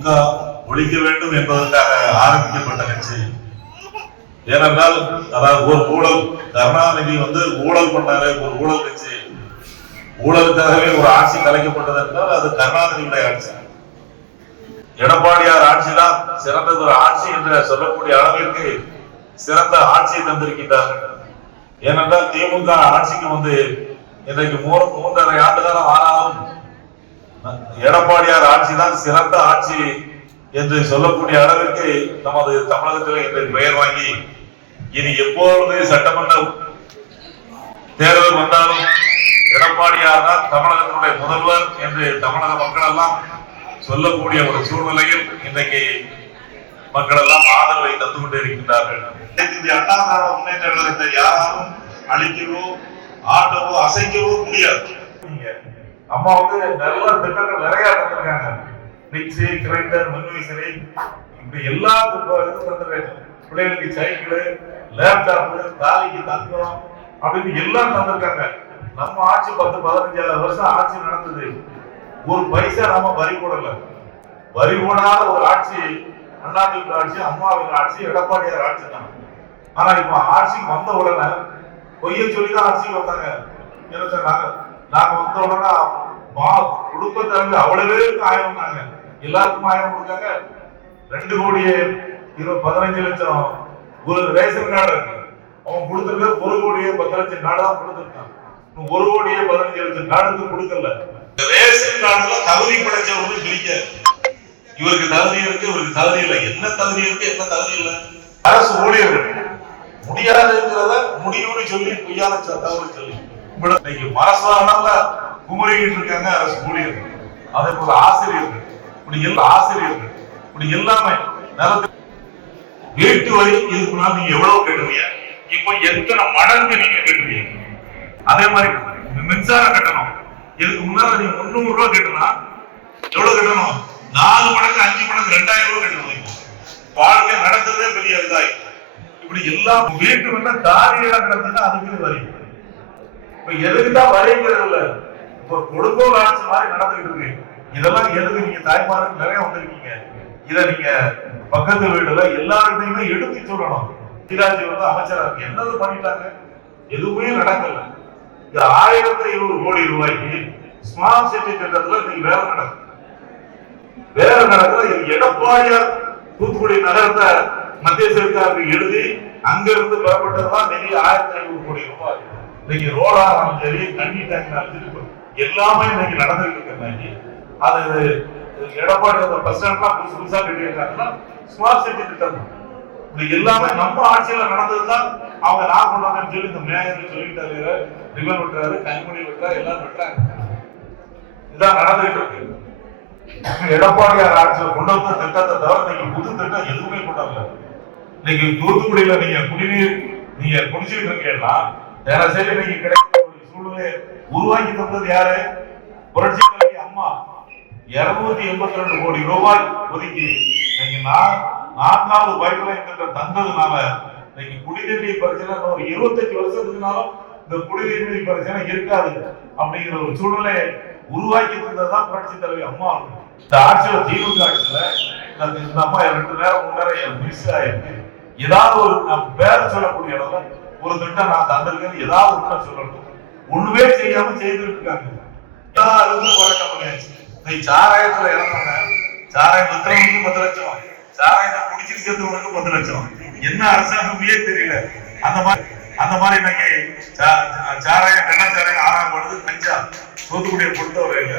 திமுக ஒழிக்க வேண்டும் என்பதற்காக ஆரம்பிக்கப்பட்ட கட்சி. ஏனென்றால் அதாவது ஒரு ஊழல் கருணாநிதி வந்து ஊழல் பண்ணாரு ஒரு ஊழல் கட்சி. ஊழலுக்காகவே ஒரு ஆட்சி கலைக்கப்பட்டது என்றால் அது கருணாநிதியுடைய ஆட்சி. எடப்பாடியார் ஆட்சி தான் சிறந்தது ஒரு ஆட்சி என்று சொல்லக்கூடிய அளவிற்கு சிறந்த ஆட்சியை தந்திருக்கின்றார்கள். ஏனென்றால் திமுக ஆட்சிக்கு வந்து இன்றைக்கு மூன்று மூன்றரை ஆண்டு காலம் ஆனாலும் எடப்பாடியார் ஆட்சி தான் சிறந்த ஆட்சி என்று சொல்லக்கூடிய அளவிற்கு நமது தமிழகத்தில் இன்று பெயர் வாங்கி இனி எப்பொழுது சட்டமன்ற தேர்தல் வந்தாலும் எடப்பாடியார் தான் தமிழகத்தினுடைய முதல்வர் என்று தமிழக மக்கள் எல்லாம் சொல்லக்கூடிய ஒரு சூழ்நிலையில் இன்றைக்கு மக்கள் எல்லாம் ஆதரவை தந்து கொண்டே இருக்கின்றார்கள் இந்திய அண்ணா திராவிட முன்னேற்ற கழகத்தை யாராலும் அழிக்கவோ ஆட்டவோ அசைக்கவோ முடியாது. அம்மா வந்து நல்ல திட்டங்கள் நிறைய தந்திருக்காங்க. மிக்சி கிரைண்டர் மின்விசிறி இப்படி எல்லா இதுவும் தந்துருக்காங்க பிள்ளைகளுக்கு சைக்கிள் லேப்டாப்பு தாலிக்கு தங்கம் அப்படின்னு எல்லாம் தந்திருக்காங்க. நம்ம ஆட்சி பத்து பதினஞ்சாயிரம் வருஷம் ஆட்சி நடந்தது. ஒரு பைசா நாம வரி போடல. வரி போடாத ஒரு ஆட்சி அண்ணாதிமுக ஆட்சி அம்மாவின் ஆட்சி எடப்பாடியார் ஆட்சி தான். ஆனா இப்ப ஆட்சிக்கு வந்த உடனே பொய்ய சொல்லி தான் ஆட்சிக்கு வந்தாங்க. நாங்க வந்த உடனே பா குடும்பத்தினருக்கு அவ்வளவு பேருக்கு ஆயிரம் நாங்க எல்லாருக்கும் ஆயிரம் கொடுத்தாங்க. ரெண்டு கோடியே இருபது பதினஞ்சு லட்சம் ஒரு ரேஷன் கார்டு இருக்கு. அவன் கொடுத்துருக்க ஒரு கோடியே பத்து லட்சம் கார்டு தான் கொடுத்துருக்கான் ஒரு கோடியே பதினஞ்சு லட்சம் கார்டுக்கு கொடுக்கல. இந்த ரேஷன் கார்டுல தகுதி படைச்சவங்க பிரிக்க இவருக்கு தகுதி இருக்கு இவருக்கு தகுதி இல்லை. என்ன தகுதி இருக்கு என்ன தகுதி இல்லை? அரசு ஊழியர்கள். முடியாதுங்கிறத முடியும்னு சொல்லி பொய்யான ச- தகவல் சொல்லி. இன்னைக்கு மனசானல குமரிக்கிட்டு இருக்காங்க அரசு ஊழியர்கள். அதே போல ஆசிரியர்கள். இப்படி எல்லா ஆசிரியர்கள் இப்படி எல்லாமே நிலத்து வீட்டு வரி இதுக்கு முன்னாடி நீங்க எவ்வளவு கட்டுவீங்க இப்போ எத்தனை மடங்கு நீங்க கட்டுவீங்க அதே மாதிரி மின்சார கட்டணம். இதுக்கு முன்னால நீங்க முந்நூறு ரூபாய் கட்டினா எவ்வளவு கட்டணும்? நாலு மடங்கு அஞ்சு மடங்கு ரெண்டாயிரம் ரூபாய் கட்டணும் வாழ்க்கை நடந்ததே பெரிய இதாய் இப்படி எல்லா வீட்டு வேணா தாரி கிடந்ததுன்னா அதுக்கு வரி. இப்ப எதுக்கு தான் வரிங்கிறது இல்ல? இப்ப கொடுங்கோல் ஆட்சி மாதிரி நடந்துகிட்டு இருக்கு. இதெல்லாம் எதுக்கு நீங்க தாய்மாருக்கு நிறைய வந்திருக்கீங்க? இத நீங்க பக்கத்து வீடுல எல்லாருக்கிட்டையுமே எடுத்து சொல்லணும். சீராஜி வந்து அமைச்சரா இருக்கு. என்னது பண்ணிட்டாங்க? எதுவுமே நடக்கல. இந்த ஆயிரத்தி ஐநூறு கோடி ரூபாய்க்கு ஸ்மார்ட் சிட்டி திட்டத்துல இன்னைக்கு வேலை நடக்குது. வேலை நடக்குது. இது எடப்பாடியார் தூத்துக்குடி நகரத்தை மத்திய சர்க்காருக்கு எழுதி அங்கிருந்து பெறப்பட்டதுதான் நிதி ஆயிரத்தி ஐநூறு கோடி ரூபாய். இன்னைக்கு ரோடா இருந்தாலும் சரி தண்ணி டேங்க்னாலும் சரி எல்லாமே இன்னைக்கு நடந்துட்டு இருக்கிறாங்க அது எடப்பாடி அந்த பஸ் ஸ்டாண்ட்லாம் புதுசு புதுசாக கட்டியிருக்காங்கன்னா ஸ்மார்ட் சிட்டி திட்டம். தான். இப்படி எல்லாமே நம்ம ஆட்சியில நடந்ததுதான் அவங்க நான் கொண்டாந்தேன்னு சொல்லி இந்த மேயர் சொல்லிட்டாரு ரிவர் விட்டுறாரு கனிமொழி விட்டுறாரு எல்லாரும் விட்டுறாங்க. இதான் நடந்துகிட்டு இருக்கு. எடப்பாடியார் ஆட்சியில் கொண்டு வந்த திட்டத்தை தவிர நீங்க புது திட்டம் எதுவுமே கொண்டாடல இன்னைக்கு தூத்துக்குடியில நீங்க குடிநீர் நீங்க குடிச்சிட்டு இருக்கீங்கன்னா தினசரி இன்னைக்கு கிடைக்கிற ஒரு சூழ்நிலை உருவாக்கி தந்தது யாரு? புரட்சி தலைவி அம்மா. இருநூத்தி எண்பத்தி ரெண்டு கோடி ரூபாய் ஒதுக்கி இன்னைக்கு நான் நான்காவது பைப் லைன் திட்டம் தந்ததுனால இன்னைக்கு குடிநீர் பிரச்சனை ஒரு இருபத்தஞ்சு வருஷத்துக்குனாலும் இந்த குடிநீர் பிரச்சனை இருக்காது அப்படிங்கிற ஒரு சூழ்நிலை உருவாக்கி தந்ததுதான் புரட்சி தலைவி அம்மா. இந்த ஆட்சியில திமுக ஆட்சியில இந்த- அம்மா ரெண்டு நேரம் மூணு நேரம் மிஸ் ஆயிருக்கு. ஏதாவது ஒரு நான் பேர் சொல்லக்கூடிய இடத்துல ஒரு திட்டம் நான் தந்திருக்கேன் ஏதாவது ஒண்ணு சொல்லணும். ஒண்ணுமே செய்யாம செய்திருக்காங்க இருக்காங்க ஏதாவது போராட்டம் பண்ணியாச்சு. நீ சாராயத்துல இறந்தாங்க சாராயம் வித்தவனுக்கு பத்து லட்சம். சாராயத்தை குடிச்சிட்டு பத்து லட்சம். என்ன அரசாங்கமே தெரியல. அந்த மாதிரி அந்த மாதிரி இன்னைக்கு சா- சாராயம் கண்ணா சாராயம் ஆறாம் பொழுது கஞ்சா தூத்துக்குடியை பொறுத்தவரையில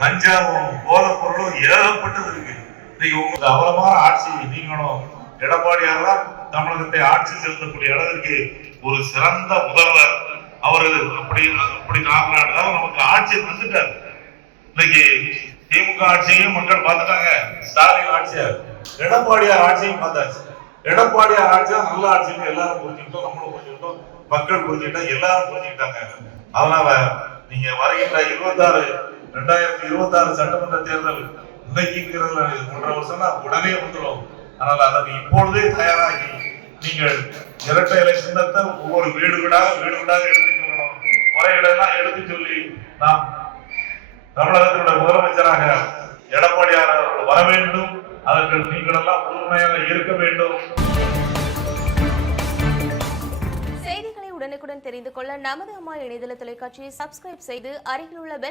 கஞ்சாவும் போதை பொருளும் ஏகப்பட்டது இருக்கு. இன்னைக்கு உங்களுக்கு அவலமான ஆட்சி நீங்களும் எடப்பாடியார் தமிழகத்தை ஆட்சி செலுத்தக்கூடிய அளவிற்கு ஒரு சிறந்த முதல்வர். அவரது அப்படி அப்படி நாலு நமக்கு ஆட்சி வந்துட்டார் இன்னைக்கு திமுக ஆட்சியையும் மக்கள் பார்த்துட்டாங்க. ஸ்டாலின் ஆட்சியார். எடப்பாடியார் ஆட்சியும் பார்த்தாச்சு. எடப்பாடியார் ஆட்சியா நல்ல ஆட்சின்னு எல்லாரும் புரிஞ்சுக்கிட்டோம் நம்மளும் புரிஞ்சுக்கிட்டோம் மக்கள் புரிஞ்சுக்கிட்டோம் எல்லாரும் புரிஞ்சுக்கிட்டாங்க. அதனால நீங்க வருகின்ற இருபத்தாறு ரெண்டாயிரத்தி இருபத்தாறு சட்டமன்ற தேர்தல் இன்னைக்குங்கிறதுல ஒன்றரை வருஷம்னா உடனே வந்துடும் அதனால அதற்கு இப்பொழுதே தயாராகி நீங்கள் இரட்டை இலை சின்னத்தை ஒவ்வொரு வீடு வீடாக வீடு வீடாக எடுத்து சொல்லணும் முறைகளெல்லாம் எடுத்து சொல்லி நாம் தமிழகத்தினுடைய முதலமைச்சராக எடப்பாடியார் அவர்கள் வர வேண்டும். அதற்கு நீங்கள் எல்லாம் உறுதுணையாக இருக்க வேண்டும். செய்திகளை உடனுக்குடன் தெரிந்து கொள்ள நமது அம்மா இணையதள தொலைக்காட்சியை சப்ஸ்கிரைப் செய்து அருகில் உள்ள பெல்